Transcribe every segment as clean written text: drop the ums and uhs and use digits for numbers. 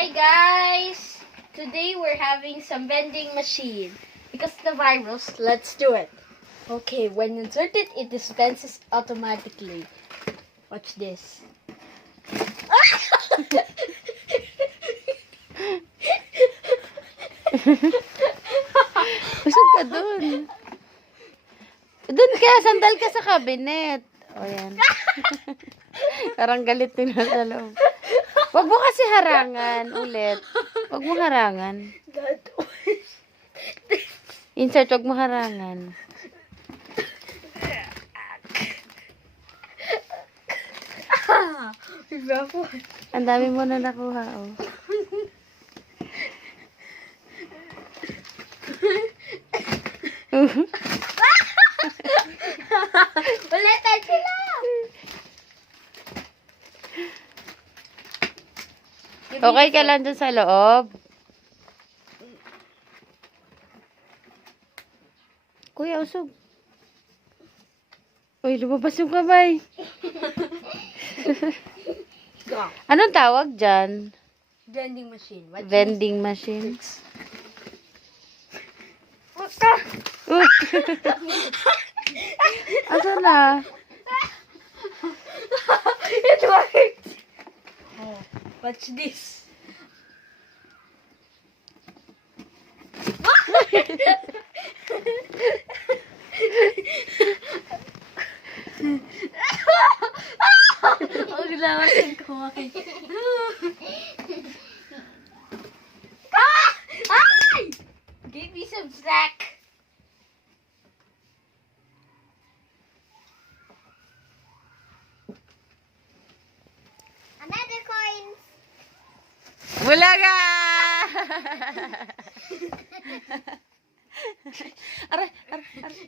Hi guys! Today we're having some vending machine. Because the virus, let's do it. Okay, when inserted, it dispenses automatically. Watch this. Busog ka dun. Dun ka, sandal ka sa cabinet. O yan. Parang galit din sa loob. Huwag mo kasi harangan ulit. Huwag mo harangan. Insert, huwag mo harangan. Ang dami mo na nakuha, oh. Ulitan sila! Okay ka lang dyan sa loob? Kuya, usog. Uy, lumabas yung kamay. Anong tawag dyan? Vending machine. What Vending machine. Uy. Asa na? It worked! Oh, what's this? Ang lawas ng kumain. Ay! Give me some snack. Another coin. Wala ka! Aray, aray, aray.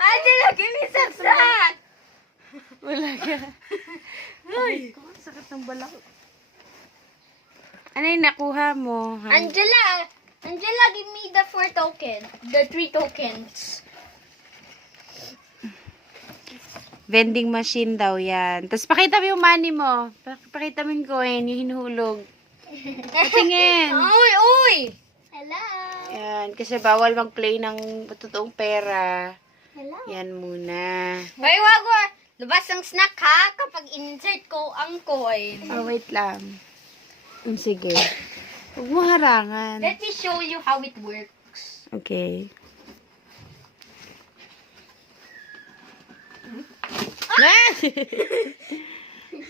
Angela, give me some snack. Wala ka. Ay, sakit ng balak. Ano yung nakuha mo? Ha? Angela, give me the 4 token. The 3 tokens. Vending machine daw yan. Tapos pakita mo yung money mo. Pakita mo yung coin, yung hinuhulog. Patingin. Uy, uy! Hello. Yan. Kasi bawal mag-play ng totoong pera. Hello. Yan muna. Hoy, wag mo. Labas ang snack ha kapag insert ko ang coin. Oh, wait lang. Sige. Huwag mo harangan. Let me show you how it works. Okay.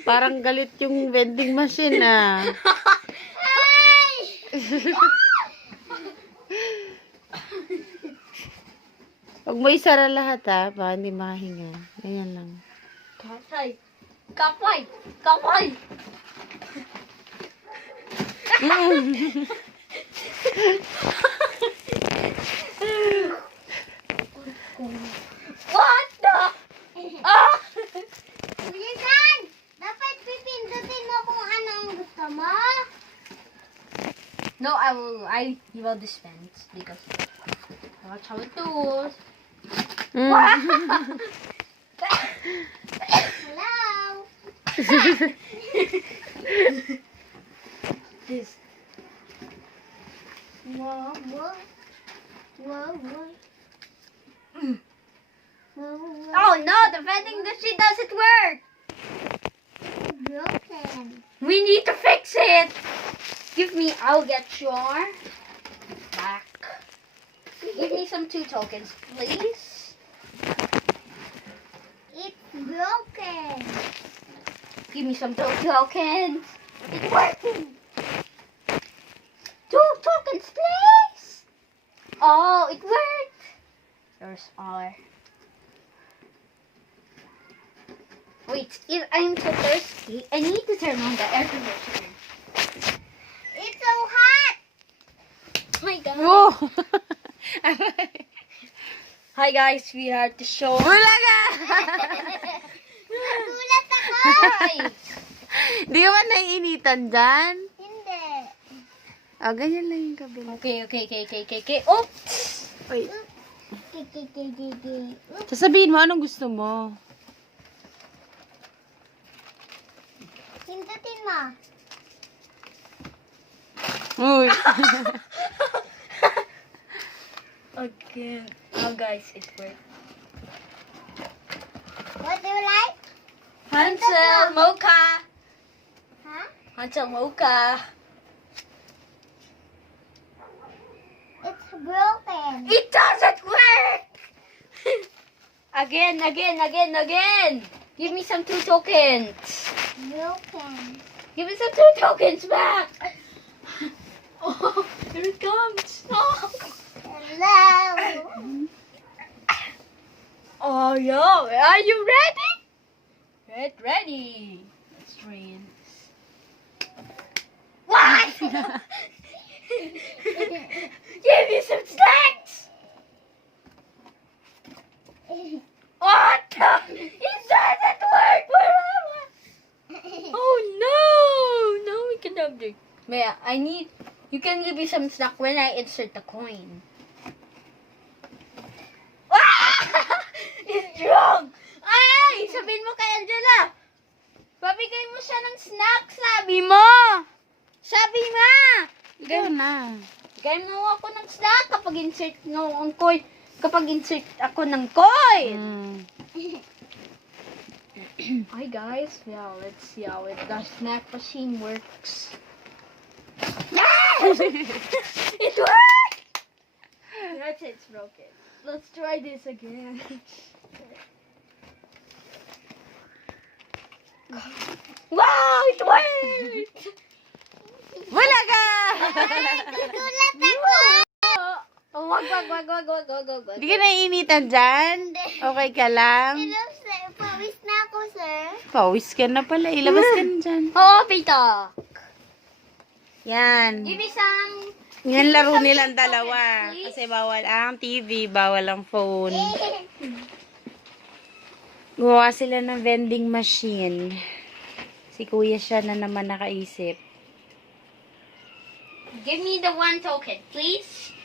Parang galit yung vending machine, ah. Ay! Huwag mo isara lahat, ah. Baka hindi makahinga. Ganyan lang. Kapay! Kapay! Kapay! What the? Ah! Bilisan! Dapat pipindutin mo kung ano ang gusto mo. No, you will dispense because watch how it goes. Hello? This. Whoa, whoa. Whoa, whoa. Whoa, whoa. Oh no, the vending machine doesn't work. Broken. We need to fix it. Give me, I'll get your back. Give me some 2 tokens, please. It's broken. Give me some 2 tokens. It's working. 2 tokens, please. Oh, it worked. There's R. Wait, if I'm so thirsty, I need to turn on the air conditioner. It's so hot. Oh my God. Whoa! Hi guys, we are to show. Wala ka! Nagulat ako. Hi. Di ka ba naiinitan dyan? Hindi. Oh, ganyan lang yung kabila. Okay. Oops. Wait. Kiki. Sasabihin mo, anong gusto mo? Pindutin mo. Uy. Again. Oh, guys, it worked. What do you like? Hansel, Mocha. Huh? Hansel, Mocha. It's broken. It doesn't work! Again. Give me some 2 tokens. Broken. Give me some 2 tokens back. Oh, here it comes. Oh, Hello. oh yo, are you ready? Get ready. Let's rinse. What? Give me some snacks. What? It doesn't work. Where am I? Oh no! No, we can have the. Maya, I need. You can give me some snack when I insert the coin. Ah! It's wrong! Ay! Sabihin mo kay Angela. Babigay mo siya ng snack, sabi mo. Sabi ma. Ikaw na. Bigay mo ako ng snack kapag insert ng coin. Kapag insert ako ng coin. Hi guys, yeah, let's see how the snack machine works. It worked! That's it, it's broken. Let's try this again. Wow, it worked! Wala ka! Nagulat ako. Oh, wag. Hindi ka naiinitan dyan? Okay ka lang? Hello, sir. Pawis na ako, sir. Pawis ka na pala. Ilabas ka na dyan. Oh, Pita. Yan. Give me some. Yan laro nilang dalawa. Kasi bawal ang TV, bawal ang phone. Gawa sila ng vending machine. Si kuya siya na naman nakaisip. Give me the 1 token, please.